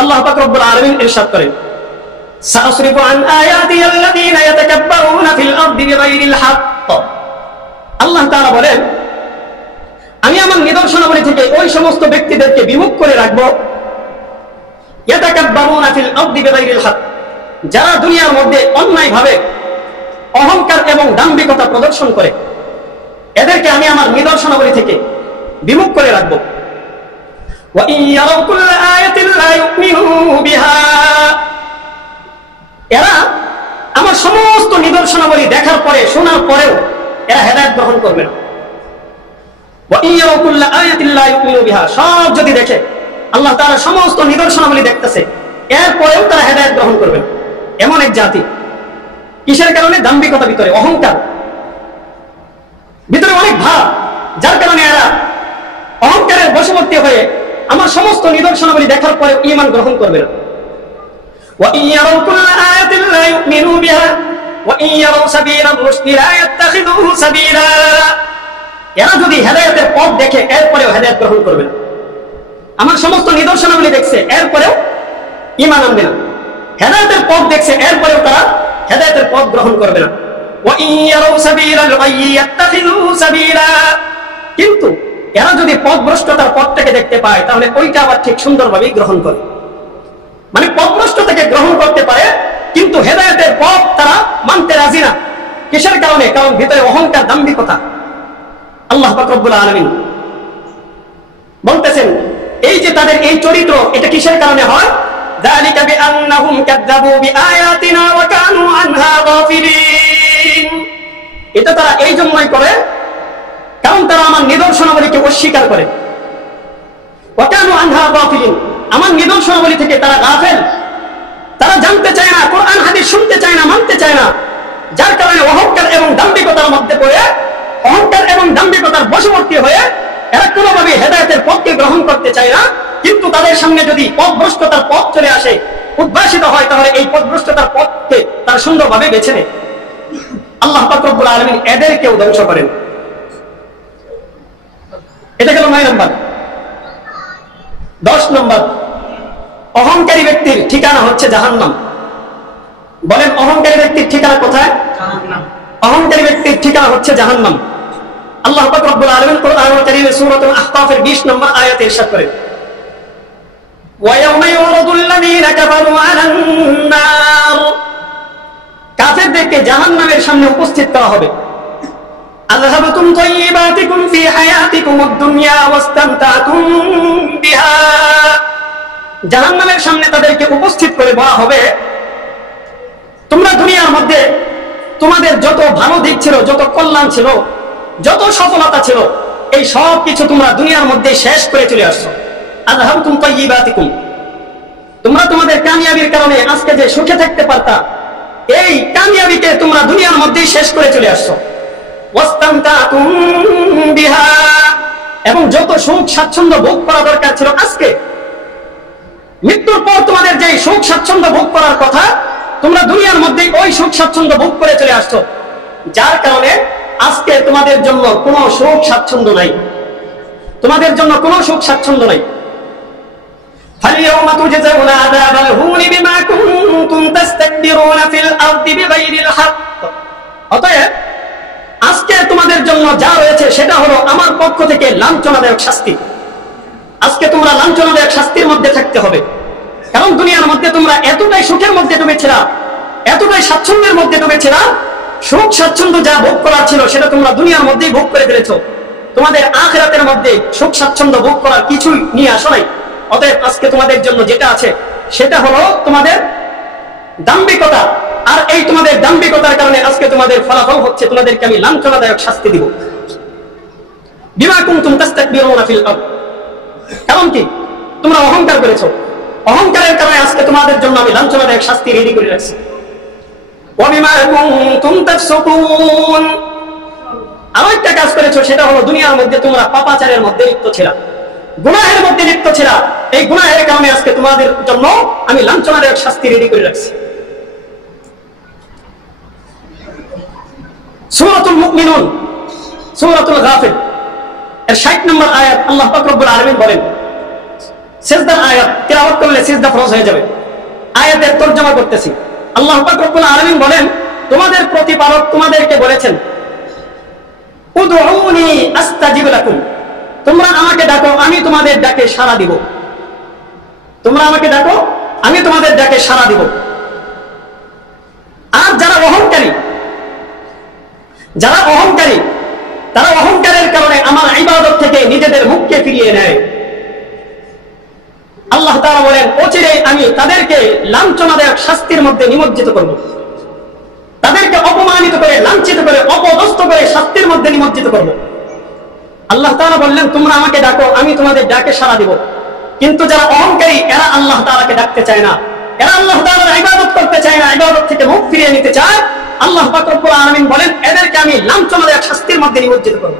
আল্লাহ পাক রব্বুল আলামিন ইরশাদ করেন, সাসরিফু আন আয়াতি আল্লাযীনা ইয়াতাকাব্বারুনা ফিল আরদি বিগাইরিল হক। আল্লাহ তাআলা বলেন, আমি আমার নিদর্শনাবলী থেকে ওই সমস্ত ব্যক্তিদেরকে বিমুখ করে রাখবো, ইয়াতাকাব্বারুনা ফিল আরদি বিগাইরিল হক, যারা দুনিয়ার মধ্যে অন্যায়ভাবে অহংকার এবং দাম্ভিকতা প্রদর্শন করে, এদেরকে আমি আমার নিদর্শনাবলী থেকে বিমুখ করে রাখবো। ওয়া ইন ইয়ারাউ কুল্লা আয়াতিন লা ইউমিনু বিহা, এরা আমার সমস্ত নিদর্শনাবলী দেখার পরে, শোনার পরেও এরা হেদায়েত গ্রহণ করবে না। ওয়া ইন ইয়ারাউ কুল্লা আয়াতিন লা ইউমিনু বিহা, সব যদি দেখে, আল্লাহ তাআলা সমস্ত নিদর্শনাবলী দেখতেছে, এরপরেও তারা হেদায়েত গ্রহণ করবে না। এমন এক জাতি, কিসের কারণে? দাম্ভিকতা, ভিতরে অহংকার, ভিতরে অনেক ভাব, যার কারণে এরা অহংকারের বশবর্তী হয়ে আমার সমস্ত নিদর্শনাবলী দেখার পরে ঈমান গ্রহণ করবে না। ওয়া ইন ইয়ারাউ কুল্লা আয়াতিন লা ইউমিনু বিহা ওয়া ইন ইয়ারাউ সাবিলার রুশদি লা ইয়াত্তাখিযুহু সাবিলা, এরা যদি হেদায়েতের পথ দেখে এরপরেও হেদায়েত গ্রহণ করবে না। আমার সমস্ত নিদর্শনাবলী দেখছে, এরপরেও ঈমান আনবে না। হেদায়েতের পথ দেখছে, এরপরেও তারা হেদায়েতের পথ গ্রহণ করবে না। ওয়া ইন ইয়ারাউ সাবিলাল গায়য়ি ইয়াত্তাখিযুহু সাবিলা, কিন্তু এরা যদি পথভ্রষ্টতার পথটাকে দেখতে পায়, তাহলে ওইটা আবার ঠিক সুন্দরভাবেই গ্রহণ করে। মানে পথভ্রষ্টতাকে গ্রহণ করতে পারে, কিন্তু হেদায়েতের পথ তারা মানতে রাজি না। কিসের কারণে? কারণ ভিতরে অহংকার, দাম্ভিকতা। আল্লাহ পাক রব্বুল আলামিন বলতেছেন, এই যে তাদের এই চরিত্র, এটা কিসের কারণে হয়? যালিকা বিআন্নাহুম কাযযাবু বিআয়াতিনা ওয়া কানু আনহা গাফিলিন, এটা তারা এই জন্যই করে কারণ তারা আমার নিদর্শনাবলীকে অস্বীকার করে। ওয়া কানু আনহা গাফিলিন, আমার নিদর্শনাবলী থেকে তারা গাফেল, তারা জানতে চায় না, কোরআন হাদিস শুনতে চায় না, মানতে চায় না। যার কারণে অহংকার এবং দাম্ভিকতার মধ্যে পড়ে, অহংকার এবং দাম্ভিকতার বশবর্তী হয়ে এরা কোনোভাবে হেদায়েতের পথকে গ্রহণ করতে চায় না। কিন্তু তাদের সামনে যদি পথভ্রষ্টতার পথ চলে আসে, উদ্ভাসিত হয়, তাহলে এই পথভ্রষ্টতার পথকে তারা সুন্দরভাবে বেছে নেয়। আল্লাহ পাক রব্বুল আলামিন এদেরকেও ধ্বংস করেন। এটা গেল 9 নম্বর। 10 নম্বর, অহংকারী ব্যক্তির ঠিকানা হচ্ছে জাহান্নাম। বলেন, অহংকারী ব্যক্তির ঠিকানা কোথায়? জাহান্নাম। অহংকারী ব্যক্তির ঠিকানা হচ্ছে জাহান্নাম। আল্লাহ পাক রব্বুল আলামিন কোরআনুল কারীমে সূরাতুল আহকাফের 20 নম্বর আয়াতে ইরশাদ করেন, ওয়া ইয়াওমা ইউরাদুল লাযীনা কাফারু আলান নার, কাফেরদেরকে জাহান্নামের সামনে উপস্থিত করা হবে। আযহাবতুম তাইয়্যিবাতিকুম ফি হায়াতিকুমুদ দুনিয়া ওয়াস্তামতাতুম বিহা, জাহান্নামের সামনে তাদেরকে উপস্থিত করে বলা হবে, তোমরা দুনিয়ার মধ্যে তোমাদের যত ভালো দিক ছিল, যত কল্যাণ ছিল, যত সফলতা ছিল, এই সব কিছু তোমরা দুনিয়ার মধ্যে শেষ করে চলে আসছো। আযহাবতুম তাইয়্যিবাতিকুম, তোমরা তোমাদের কামিয়াবির কারণে আজকে যে সুখে থাকতে পারতা, এই কামিয়াবিকে তোমরা দুনিয়ার মধ্যেই শেষ করে চলে আসছো। ওয়াস্তামতাতুম বিহা, এবং যত সুখ স্বাচ্ছন্দ্য ভোগ করা দরকার ছিল, আজকে মৃত্যুর পর তোমাদের যে সুখ স্বাচ্ছন্দ্য ভোগ করার কথা, তোমরা দুনিয়ার মধ্যেই ওই সুখ স্বাচ্ছন্দ্য ভোগ করে চলে আসছো। যার কারণে আজকে তোমাদের জন্য কোনো সুখ স্বাচ্ছন্দ্য নাই, তোমাদের জন্য কোনো সুখ স্বাচ্ছন্দ্য নাই। ফালইয়াউমা তুজজাউনা আযাবাল হুনি বিমা কুনতুম তাস্তাকবিরুনা ফিল আরদি বিগাইরিল হক, অতএব আজকে তোমাদের জন্য যা রয়েছে সেটা হলো আমার পক্ষ থেকে লাঞ্ছনাদায়ক শাস্তি। আজকে তোমরা লাঞ্ছনাদায়ক শাস্তির মধ্যে থাকতে হবে, কারণ দুনিয়ার মধ্যে তোমরা এতটাই সুখের মধ্যে ডুবেছিলা, এতটাই স্বাচ্ছন্দ্যের মধ্যে ডুবেছিলা, সুখ স্বাচ্ছন্দ্য যা ভোগ করার ছিল সেটা তোমরা দুনিয়ার মধ্যেই ভোগ করে ফেলেছো। তোমাদের আখিরাতের মধ্যে সুখ স্বাচ্ছন্দ্য ভোগ করার কিছুই নিয়ে আসো নাই। অতএব আজকে তোমাদের জন্য যেটা আছে সেটা হলো তোমাদের দাম্ভিকতা, আর এই তোমাদের দাম্ভিকতার কারণে আজকে তোমাদের ফলাফল হচ্ছে তোমাদেরকে আমি লাঞ্ছনাদায়ক শাস্তি দিব। বিমা কুনতুম তাস্তাকবিরুনা ফিল আরদ, কারণ কি? তোমরা অহংকার করেছো, অহংকারের কারণে আজকে তোমাদের জন্য আমি লাঞ্ছনাদায়ক শাস্তি রেডি করে রাখছি। ওয়া বিমা কুনতুম তাফসুকুন, আরো একটা কাজ করেছো, সেটা হলো দুনিয়ার মধ্যে তোমরা পাপাচারের মধ্যে লিপ্ত ছিলা, গুনাহের মধ্যে লিপ্ত ছিলা। এই গুনাহের কারণে আজকে তোমাদের জন্য আমি লাঞ্ছনাদায়ক শাস্তি রেডি করে রাখছি। সূরাতুল মুমিনুন সূরাতুল গাফির এর 60 নম্বর আয়াত আল্লাহ পাক রব্বুল আলামিন বলেন, সিজদার আয়াত তেলাওয়াত করলে সিজদা ফরজ হয়ে যাবে। আয়াতের তরজমা করতেছি। আল্লাহ পাক রব্বুল আলামিন বলেন, তোমাদের প্রতিপালক তোমাদেরকে বলেছেন, উদউনি আস্তাজিব লাকুম, তোমরা আমাকে ডাকো আমি তোমাদের ডাকে সাড়া দিব। তোমরা আমাকে ডাকো আমি তোমাদের ডাকে সাড়া দিব। আর যারা অহংকারী তারা অহংকারের কারণে আমার ইবাদত থেকে নিজেদের মুখকে ফিরিয়ে নেয়। আল্লাহ তাআলা বলেন, অচিরেই আমি তাদেরকে লাঞ্ছনাদায়ক শাস্তির মধ্যে নিমজ্জিত করব। তাদেরকে অপমানিত করে, লাঞ্ছিত করে, অপদস্থ করে শাস্তির মধ্যে নিমজ্জিত করব। আল্লাহ তাআলা বললেন, তোমরা আমাকে ডাকো আমি তোমাদের ডাকে সাড়া দিব। কিন্তু যারা অহংকারী এরা আল্লাহ তাআলাকে ডাকতে চায় না, এরা আল্লাহ তাআলার ইবাদত করতে চায় না, ইবাদত থেকে মুখ ফিরিয়ে নিতে চায়। আল্লাহ পাক রব্বুল আলামিন বলেন, এদেরকে আমি লাঞ্ছনাদায়ক শাস্তির মধ্যে নিমজ্জিত করব।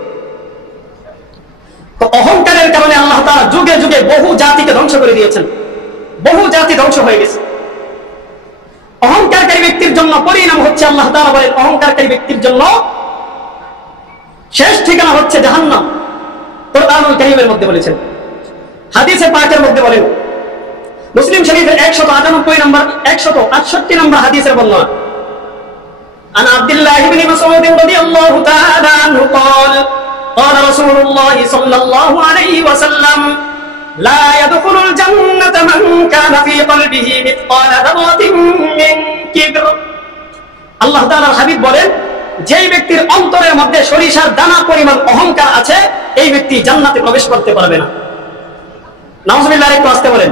তো অহংকারের কারণে আল্লাহ তাআলা যুগে যুগে বহু জাতিকে ধ্বংস করে দিয়েছেন, বহু জাতি ধ্বংস হয়ে গেছে। অহংকারকারী ব্যক্তির জন্য পরিণাম হচ্ছে, আল্লাহ তাআলা বলেন, অহংকারকারী ব্যক্তির জন্য শেষ ঠিকানা হচ্ছে জাহান্নাম। কোরআনুল কারীমের মধ্যে বলেছেন, হাদিসে পাকের মধ্যে বলেন, মুসলিম শরীফের 198 নম্বর 168 নম্বর হাদিসের বর্ণনা, عن عبد الله بن مسعود رضي الله تعالى عنه قال قال رسول الله صلى الله عليه وسلم لا يدخل الجنة من كان في قلبه مثقال ذرة من كبر। আল্লাহ তাআলার হাবিব বলেন, যেই ব্যক্তির অন্তরের মধ্যে সরিষার দানা পরিমাণ অহংকার আছে এই ব্যক্তি জান্নাতে প্রবেশ করতে পারবে না। নাউজুবিল্লাহ, একটু আস্তে বলেন।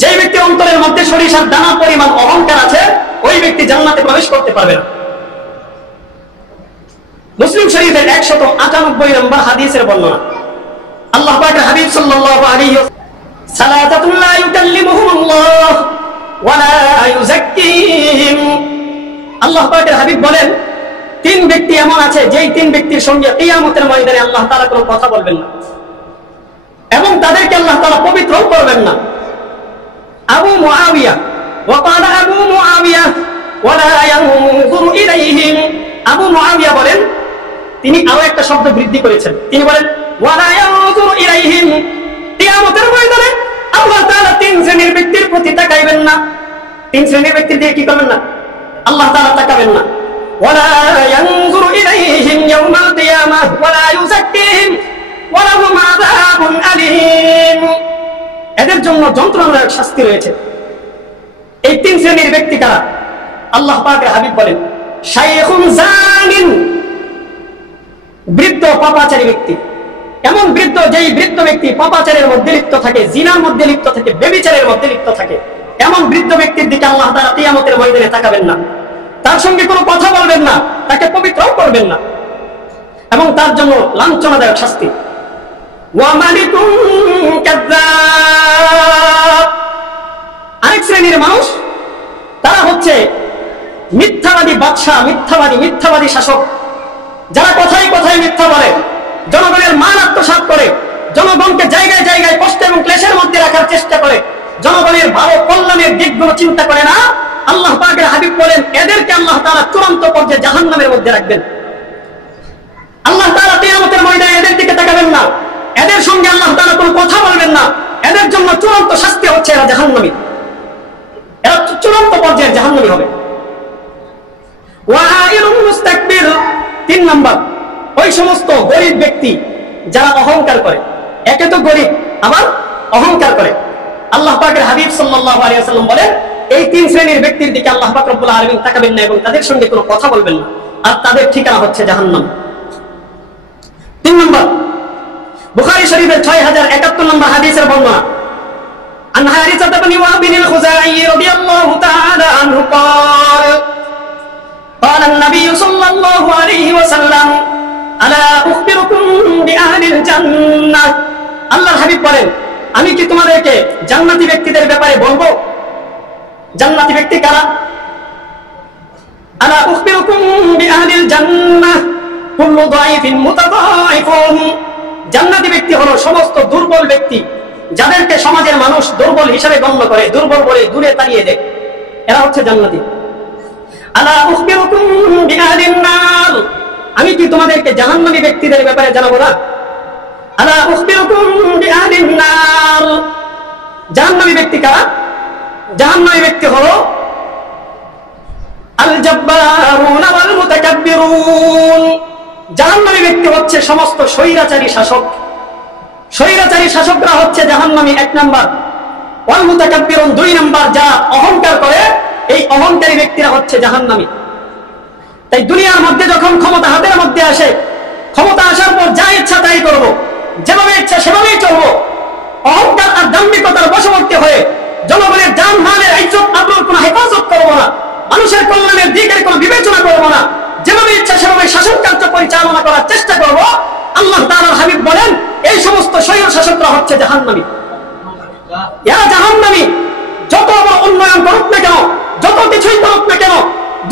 যেই ব্যক্তির অন্তরের মধ্যে সরিষার দানা পরিমাণ অহংকার আছে ওই ব্যক্তি জান্নাতে প্রবেশ করতে পারবে না। মুসলিম শরীফের 198 নম্বর হাদিসের বর্ণনা, আল্লাহ পাকের হাবিব সাল্লাল্লাহু আলাইহি ওয়াসাল্লাম, সালাতাতুন লা ইউকাল্লিমুহুমুল্লাহ ওয়া লা ইউযাক্কিহিম। আল্লাহ পাকের হাবিব বলেন, তিন ব্যক্তি এমন আছে যেই তিন ব্যক্তির সঙ্গে কিয়ামতের ময়দানে আল্লাহ তাআলা কোনো কথা বলবেন না এবং তাদেরকে আল্লাহ তাআলা পবিত্র করবেন না। আবু মুআবিয়া وقال أبو معاوية ولا ينظر إليهم। আবু মুআবিয়া বলেন, তিনি আরো একটা শব্দ বৃদ্ধি করেছেন, তিনি বলেন ওয়ালা ইয়ানজুরু ইলাইহিম, কিয়ামতের ময়দানে আল্লাহ তাআলা তিন শ্রেণীর ব্যক্তির প্রতি তাকাইবেন না। তিন শ্রেণীর ব্যক্তির দিকে কি করবেন না? আল্লাহ তাআলা তাকাবেন না। ওয়ালা ইয়ানজুরু ইলাইহিম ইয়াউমাল কিয়ামাহ ওয়ালা ইউযাক্কিহিম ওয়া লাহুম আযাবুন আলীম। এদের জন্য যন্ত্রণাদায়ক শাস্তি রয়েছে। এই তিন শ্রেণীর ব্যক্তি কারা? আল্লাহ পাকের হাবিব বলেন, শাইখুন জানিন, বৃদ্ধ পাপাচারী ব্যক্তি। এমন বৃদ্ধ যেই বৃদ্ধ ব্যক্তি পাপাচারের মধ্যে লিপ্ত থাকে, জিনার মধ্যে লিপ্ত থাকে, ব্যভিচারের মধ্যে লিপ্ত থাকে, এমন বৃদ্ধ ব্যক্তির দিকে আল্লাহ তাআলা কিয়ামতের ময়দানে তাকাবেন না, তার সঙ্গে কোনো কথা বলবেন না, তাকে পবিত্রও করবেন না এবং তার জন্য লাঞ্ছনাদায়ক শাস্তি। ওয়া মালিকুন কাযযাব, আরেক শ্রেণীর মানুষ, তারা হচ্ছে মিথ্যাবাদী বাদশা, মিথ্যাবাদী শাসক, যারা কথায় কথায় মিথ্যা বলে, জনগণের মান আত্মসাৎ করে, জনগণকে জায়গায় জায়গায় কষ্ট এবং ক্লেশের মধ্যে রাখার চেষ্টা করে, জনগণের ভালো কল্যাণের দিকগুলো চিন্তা করে না। আল্লাহ পাকের হাবিব বলেন, এদেরকে আল্লাহ তাআলা চূড়ান্ত পর্যায়ে জাহান্নামের মধ্যে রাখবেন। আল্লাহ তাআলা কিয়ামতের ময়দানে এদের দিকে তাকাবেন না, এদের সঙ্গে আল্লাহ তাআলা কোনো কথা বলবেন না। এদের জন্য চূড়ান্ত শাস্তি হচ্ছে এরা জাহান্নামী, এরা চূড়ান্ত পর্যায়ের জাহান্নামী হবে। ওয়াইলুন মুস্তাকবির, 3 নম্বর, ওই সমস্ত গরীব ব্যক্তি যারা অহংকার করে, একে তো গরীব আবার অহংকার করে। আল্লাহ পাকের হাবিব সাল্লাল্লাহু আলাইহি ওয়াসাল্লাম বলেন, এই 3 শ্রেণীর ব্যক্তির দিকে আল্লাহ পাক রব্বুল আলামিন তাকাবেন না এবং তাদের সঙ্গে কোনো কথা বলবেন না, আর তাদের ঠিকানা হচ্ছে জাহান্নাম। 3 নম্বর, বুখারী শরীফের 6071 নম্বর হাদিসের বর্ণনা, عن حارثة بن وهب الخزاعي رضي الله تعالى عنه قال قال النبي صلى الله عليه وسلم ألا أخبركم بأهل الجنة। আল্লাহর হাবিব বলেন, আমি কি তোমাদেরকে জান্নাতি ব্যক্তিদের ব্যাপারে বলবো? জান্নাতি ব্যক্তি কারা? আলা উখবিরুকুম বিআহলিল জান্নাহ কুল্লু দাঈফিন মুতাদাঈফুন। জান্নাতি ব্যক্তি হলো সমস্ত দুর্বল ব্যক্তি, যাদেরকে সমাজের মানুষ দুর্বল হিসেবে গণ্য করে, দুর্বল বলে দূরে তাড়িয়ে দেয়, এরা হচ্ছে জান্নাতি। আলা উখবিরুকুম বিআহলিন নার, আমি কি তোমাদেরকে জাহান্নামী ব্যক্তিদের ব্যাপারে জানাবো না? আলা উখবিরুকুম বিআহলিন নার, জাহান্নামী ব্যক্তি কারা? জাহান্নামী ব্যক্তি হলো আল জাব্বারুন ওয়াল মুতাকাব্বিরুন। জাহান্নামী ব্যক্তি হচ্ছে সমস্ত স্বৈরাচারী শাসক। স্বৈরাচারী শাসকরা হচ্ছে জাহান্নামী 1 নাম্বার, ওয়াল মুতাকাব্বিরুন 2 নাম্বার, যা অহংকার করে এই অহংকারী ব্যক্তিরা হচ্ছে জাহান্নামী। তাই দুনিয়ার মধ্যে যখন ক্ষমতা হাতের মধ্যে আসে, ক্ষমতা আসার পর যা ইচ্ছা তাই করব, যেভাবে ইচ্ছা সেভাবেই চলবো, অহংকার আর দাম্ভিকতার বশবর্তী হয়ে জনগণের জান মালের ইজ্জত আবরুর কোনো হেফাজত করব না, মানুষের কল্যাণের দিকের কোনো বিবেচনা করব না, যেভাবে ইচ্ছা সেভাবে শাসন কার্য পরিচালনা করার চেষ্টা করব। আল্লাহ তাআলার হাবিব বলেন এই সমস্ত স্বৈর শাসকরা হচ্ছে জাহান্নামী। এরা জাহান্নামী। যত বড় উন্নয়ন করুক না কেন, যত কিছুই করুক না কেন,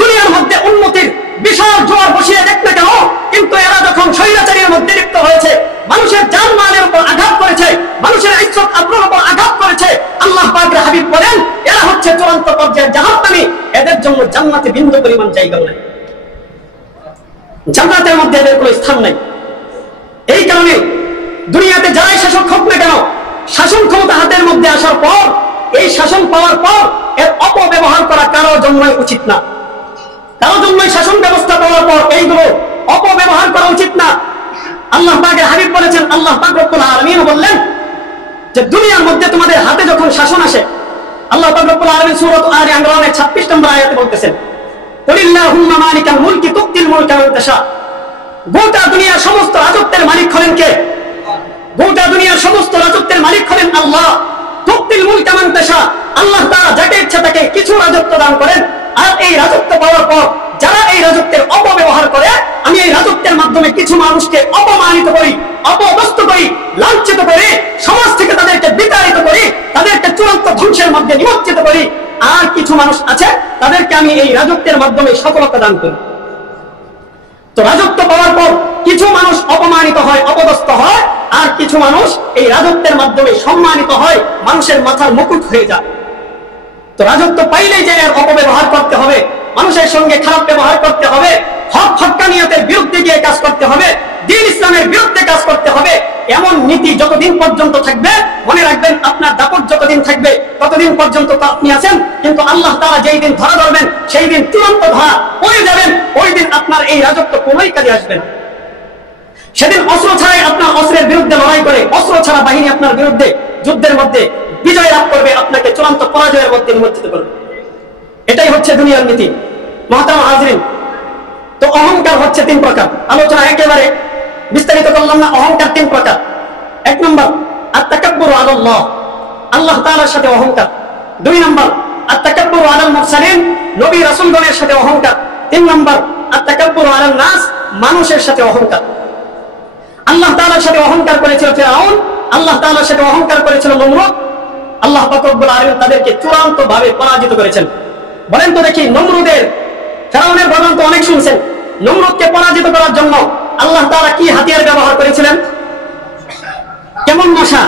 দুনিয়ার মধ্যে উন্নতির বিশাল জোয়ার বসিয়ে দেখ না কেন, কিন্তু এরা যখন স্বৈরাচারীর মধ্যে লিপ্ত হয়েছে, মানুষের জানমালের উপর আঘাত করেছে, মানুষের ইজ্জত আবরুর উপর আঘাত করেছে, আল্লাহ পাকের হাবিব বলেন এরা হচ্ছে চূড়ান্ত পর্যায়ের জাহান্নামী। এদের জন্য জান্নাতে বিন্দু পরিমাণ জায়গা নেই, জান্নাতের মধ্যে এদের কোনো স্থান নেই। এই কারণে দুনিয়াতে যারাই শাসক হোক না কেন, শাসন ক্ষমতা হাতের মধ্যে আসার পর, এই শাসন পাওয়ার পর এর অপব্যবহার করা কারোর জন্যই উচিত না। কারোর জন্যই শাসন ব্যবস্থা পাওয়ার পর এইগুলো অপব্যবহার করা উচিত না। আল্লাহ পাকের হাবিব বলেছেন, আল্লাহ পাক রব্বুল আলামিন বললেন যে দুনিয়ার মধ্যে তোমাদের হাতে যখন শাসন আসে, আল্লাহ পাক রব্বুল আলামিন সূরা আলে ইমরানের 26 নম্বর আয়াতে বলতেছেন, কুলিল্লাহুম্মা মালিকাল মুলকি তুতিল মুলকা মান তাশা। গোটা দুনিয়ার সমস্ত রাজত্বের মালিক হলেন কে? গোটা দুনিয়ার সমস্ত রাজত্বের মালিক হলেন আল্লাহ। তুতিল মুলকা মান তাশা, আল্লাহ তাআলা যাকে ইচ্ছা তাকে কিছু রাজত্ব দান করেন। আর এই রাজত্ব পাওয়ার পর যারা এই রাজত্বের অপব্যবহার করে, আমি এই রাজত্বের মাধ্যমে কিছু মানুষকে অপমানিত করি, অপদস্থ করি, লাঞ্ছিত করি, সমাজ থেকে তাদেরকে বিতাড়িত করি, তাদেরকে চূড়ান্ত ধ্বংসের মধ্যে নিমজ্জিত করি। আর কিছু মানুষ আছে তাদেরকে আমি এই রাজত্বের মাধ্যমে সফলতা দান করি। তো রাজত্ব পাওয়ার পর কিছু মানুষ অপমানিত হয়, অপদস্থ হয়, আর কিছু মানুষ এই রাজত্বের মাধ্যমে সম্মানিত হয়, মানুষের মাথার মুকুট হয়ে যায়। তো রাজত্ব পাইলেই যে এর অপব্যবহার করতে হবে, মানুষের সঙ্গে খারাপ ব্যবহার করতে হবে, হক হক্কানিয়তের বিরুদ্ধে গিয়ে কাজ করতে হবে, দ্বীন ইসলামের বিরুদ্ধে কাজ করতে হবে, এমন নীতি যতদিন পর্যন্ত থাকবে, মনে রাখবেন আপনার দাপট যতদিন থাকবে ততদিন পর্যন্ত তো আপনি আছেন। কিন্তু আল্লাহ তাআলা যেই দিন ধরা ধরবেন, সেই দিন চূড়ান্ত ধরা পড়ে যাবেন, ওই দিন আপনার এই রাজত্ব কোনোই কাজে আসবে না। সেদিন অস্ত্র ছাড়াই আপনার অস্ত্রের বিরুদ্ধে লড়াই করে, অস্ত্র ছাড়া বাহিনী আপনার বিরুদ্ধে যুদ্ধের মধ্যে বিজয় লাভ করবে, আপনাকে চূড়ান্ত পরাজয়ের মধ্যে নিমজ্জিত করবে। এটাই হচ্ছে দুনিয়ার নীতি। মুহতারাম হাজিরিন, তো অহংকার হচ্ছে 3 প্রকার। আলোচনা একেবারে বিস্তারিত করলাম না। অহংকার 3 প্রকার। 1 নম্বর আত-তাকাব্বুরু আলাল্লাহ, আল্লাহ তাআলার সাথে অহংকার। 2 নম্বর আত-তাকাব্বুরু আলাল মুরসালিন, নবী রাসূলগণের সাথে অহংকার। 3 নম্বর আত-তাকাব্বুরু আলান নাস, মানুষের সাথে অহংকার। আল্লাহ তাআলার সাথে অহংকার করেছিল ফিরআউন, আল্লাহ তাআলার সাথে অহংকার করেছিল নমরুদ। আল্লাহ পাক রব্বুল আলামিন তাদেরকে চূড়ান্ত ভাবে পরাজিত করেছেন। বলেন তো দেখি, নমরুদের, ফিরআউনের বর্ণনা তো অনেক শুনছেন। নমরুদকে পরাজিত করার জন্য আল্লাহ তাআলা কি হাতিয়ার ব্যবহার করেছিলেন? কেমন মশা?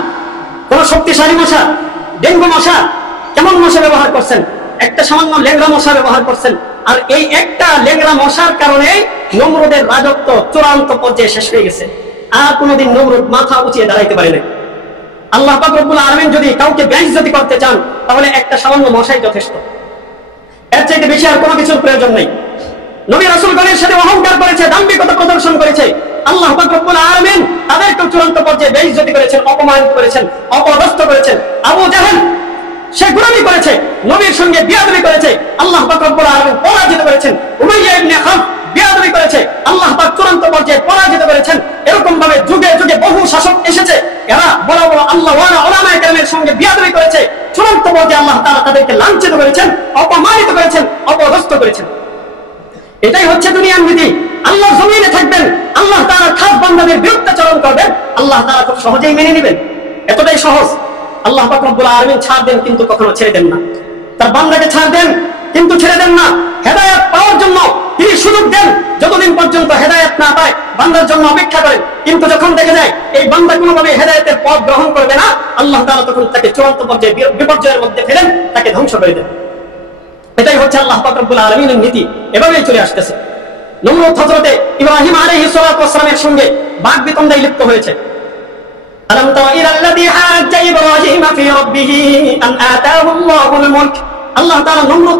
কোন শক্তিশালী মশা? ডেঙ্গু মশা? কেমন মশা ব্যবহার করছেন? একটা সামান্য লেংড়া মশা ব্যবহার করছেন। আর এই একটা লেংড়া মশার কারণে নমরুদের রাজত্ব চূড়ান্ত পর্যায়ে শেষ হয়ে গেছে। আর কোনোদিন নমরুদ মাথা উঁচিয়ে দাঁড়াইতে পারে না। আল্লাহ পাক রব্বুল আলামিন যদি কাউকে বেইজ্জতি করতে চান, তাহলে একটা সামান্য মশাই যথেষ্ট, এর চাইতে বেশি আর কোনো কিছুর প্রয়োজন নেই। নবী রাসূলগণের সাথে অহংকার করেছে, দাম্ভিকতা প্রদর্শন করেছে, আল্লাহ পাক রব্বুল আলামিন তাদেরকে চূড়ান্ত পর্যায়ে বেইজ্জতি করেছেন, অপমানিত করেছেন, অপদস্থ করেছেন। আবু জাহেল সে গোলামি করেছে, নবীর সঙ্গে বিয়াদবি করেছে, আল্লাহ পাক রব্বুল আলামিন পরাজিত করেছেন। উমাইয়া ইবনে খালফ বিয়াদবি করেছে, আল্লাহ পাক চূড়ান্ত পর্যায়ে পরাজিত করেছেন। এরকম ভাবে যুগে যুগে বহু শাসক এসেছে, এরা বড় বড় আল্লাহওয়ালা উলামায়ে কেরামের সঙ্গে বিয়াদবি করেছে, চূড়ান্ত পর্যায়ে আল্লাহ তাআলা তাদেরকে লাঞ্ছিত করেছেন, অপমানিত করেছেন, অপদস্থ করেছেন। এটাই হচ্ছে দুনিয়ার নীতি। আল্লাহ জমিনে থাকবেন, আল্লাহ তাআলার খাস বান্দাদের বিরুদ্ধাচরণ করবেন, আল্লাহ তাআলা খুব সহজেই মেনে নেবেন। এতটাই সহজ। আল্লাহ পাক রব্বুল আলামিন ছাড় দেন, কিন্তু কখনো ছেড়ে দেন না। তার বান্দাকে ছাড় দেন, কিন্তু ছেড়ে দেন না। হেদায়েত পাওয়ার জন্য তিনি সুযোগ দেন, যতদিন পর্যন্ত হেদায়েত না পায় বান্দার জন্য অপেক্ষা করেন। কিন্তু যখন দেখে যায় এই বান্দা কোনোভাবে হেদায়েতের পথ গ্রহণ করবে না, আল্লাহ তাআলা তখন তাকে চূড়ান্ত পর্যায়ে বিপর্যয়ের মধ্যে ফেলেন, তাকে ধ্বংস করে দেন। এটাই হচ্ছে আল্লাহ পাক রব্বুল আলামিনের নীতি, এভাবেই চলে আসতেছে। নমরুদ হযরতে ইব্রাহিম আলাইহিস সালাতু ওয়াস সালামের সঙ্গে বাকবিতণ্ডায় লিপ্ত হয়েছে। আলাম তারা ইলাল্লাযী হাজ্জা ইব্রাহিম ফি রাব্বিহি আন আতাহু আল্লাহুল মুলক। আল্লাহ তাআলা নমরুদ